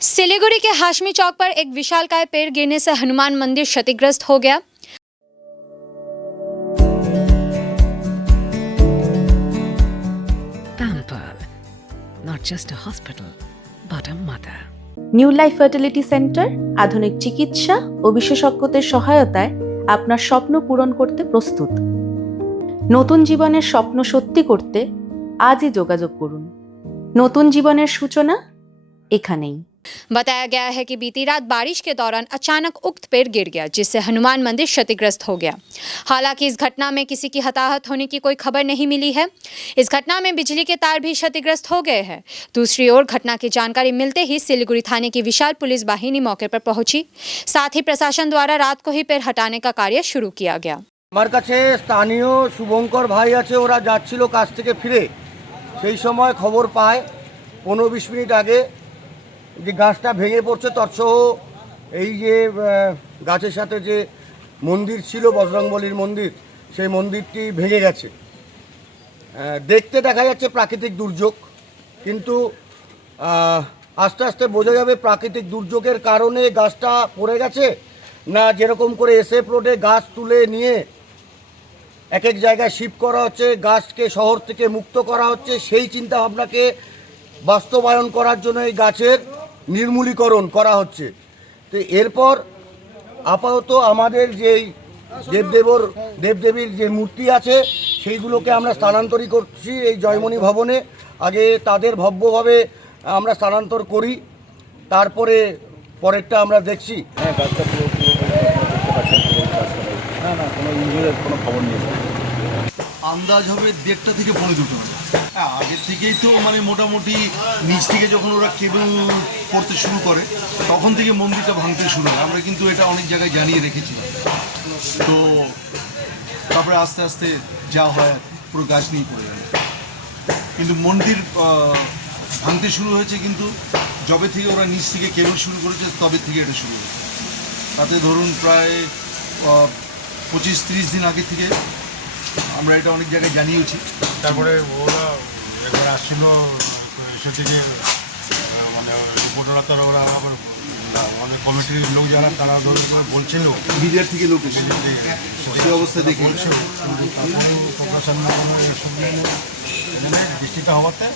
सिलीगुड़ी के हाशमी चौक पर एक विशालकाय पेड़ गिरने से हनुमान मंदिर क्षतिग्रस्त हो गया। Pampered, not just a hospital, but a mother. New life fertility centre আধুনিক চিকিৎসা ও বিশেষজ্ঞদের সহায়তায় আপনার স্বপ্ন পূরণ করতে প্রস্তুত। নতুন জীবনের স্বপ্ন সত্যি করতে আজই যোগাযোগ করুন। নতুন জীবনের সূচনা এখানেই। बताया गया है कि बीती रात बारिश के दौरान अचानक उक्त पेड़ गिर गया, जिससे हनुमान मंदिर क्षतिग्रस्त हो गया। हालांकि इस घटना में किसी की हताहत होने की कोई खबर नहीं मिली है। इस घटना में बिजली के तार भी क्षतिग्रस्त हो गए हैं। दूसरी ओर घटना की जानकारी मिलते ही सिलीगुड़ी थाने की विशाल पुलिस वाहिनी मौके पर पहुंची। साथ ही प्रशासन द्वारा रात को ही पेड़ हटाने का कार्य शुरू किया गया। আমার কাছে স্থানীয় শুভঙ্কর ভাই আছে, ওরা যাচ্ছিল কাজ থেকে ফিরে, সেই সময় খবর পায় 15-20 মিনিট আগে যে গাছটা ভেঙে পড়ছে, তৎসহ এই যে গাছের সাথে যে মন্দির ছিল বজরংবলীর মন্দির, সেই মন্দিরটি ভেঙে গেছে। দেখতে দেখা যাচ্ছে প্রাকৃতিক দুর্যোগ, কিন্তু আস্তে আস্তে বোঝা যাবে প্রাকৃতিক দুর্যোগের কারণে গাছটা পড়ে গেছে, না যেরকম করে এসএফ রোডে গাছ তুলে নিয়ে এক এক জায়গায় শিফট করা হচ্ছে, গাছকে শহর থেকে মুক্ত করা হচ্ছে, সেই চিন্তা ভাবনাকে বাস্তবায়ন করার জন্য এই গাছের নির্মূলীকরণ করা হচ্ছে। তো এরপর আপাতত আমাদের যেই দেবদেবীর যে মূর্তি আছে সেইগুলোকে আমরা স্থানান্তরিত করছি এই জয়মণি ভবনে। আগে তাদের ভব্যভাবে আমরা স্থানান্তর করি, তারপরে পরেরটা আমরা দেখছি। হ্যাঁ, গাছটা পুরো না কোনো ইঞ্জুরির কোনো খবর নেই। আন্দাজ হবে 1:30 থেকে 2:45। হ্যাঁ, আগের থেকেই তো মোটামুটি নিচ থেকে যখন ওরা কেবল পড়তে শুরু করে তখন থেকে মন্দিরটা ভাঙতে শুরু হয়। আমরা কিন্তু এটা অনেক জায়গায় জানিয়ে রেখেছি। তো তারপরে আস্তে আস্তে যা হয় পুরো গাছ নিয়ে পড়ে যায়। কিন্তু মন্দির ভাঙতে শুরু হয়েছে, কিন্তু যবে থেকে ওরা নিচ থেকে কেবল শুরু করেছে তবে থেকে এটা শুরু হয়েছে। তাতে ধরুন প্রায় 25-30 দিন আগে থেকে আমরা এটা অনেক জায়গায় জানিয়েছি। তারপরে ওরা একবার আসছিল সেদিকে রিপোর্টাররা, তারা ওরা আমাদের কমিটির লোক যারা তারা বলছিল মিডিয়ার থেকে লোক এসে সেই অবস্থা দেখে তারপরে প্রশাসন বৃষ্টিটা হওয়াতে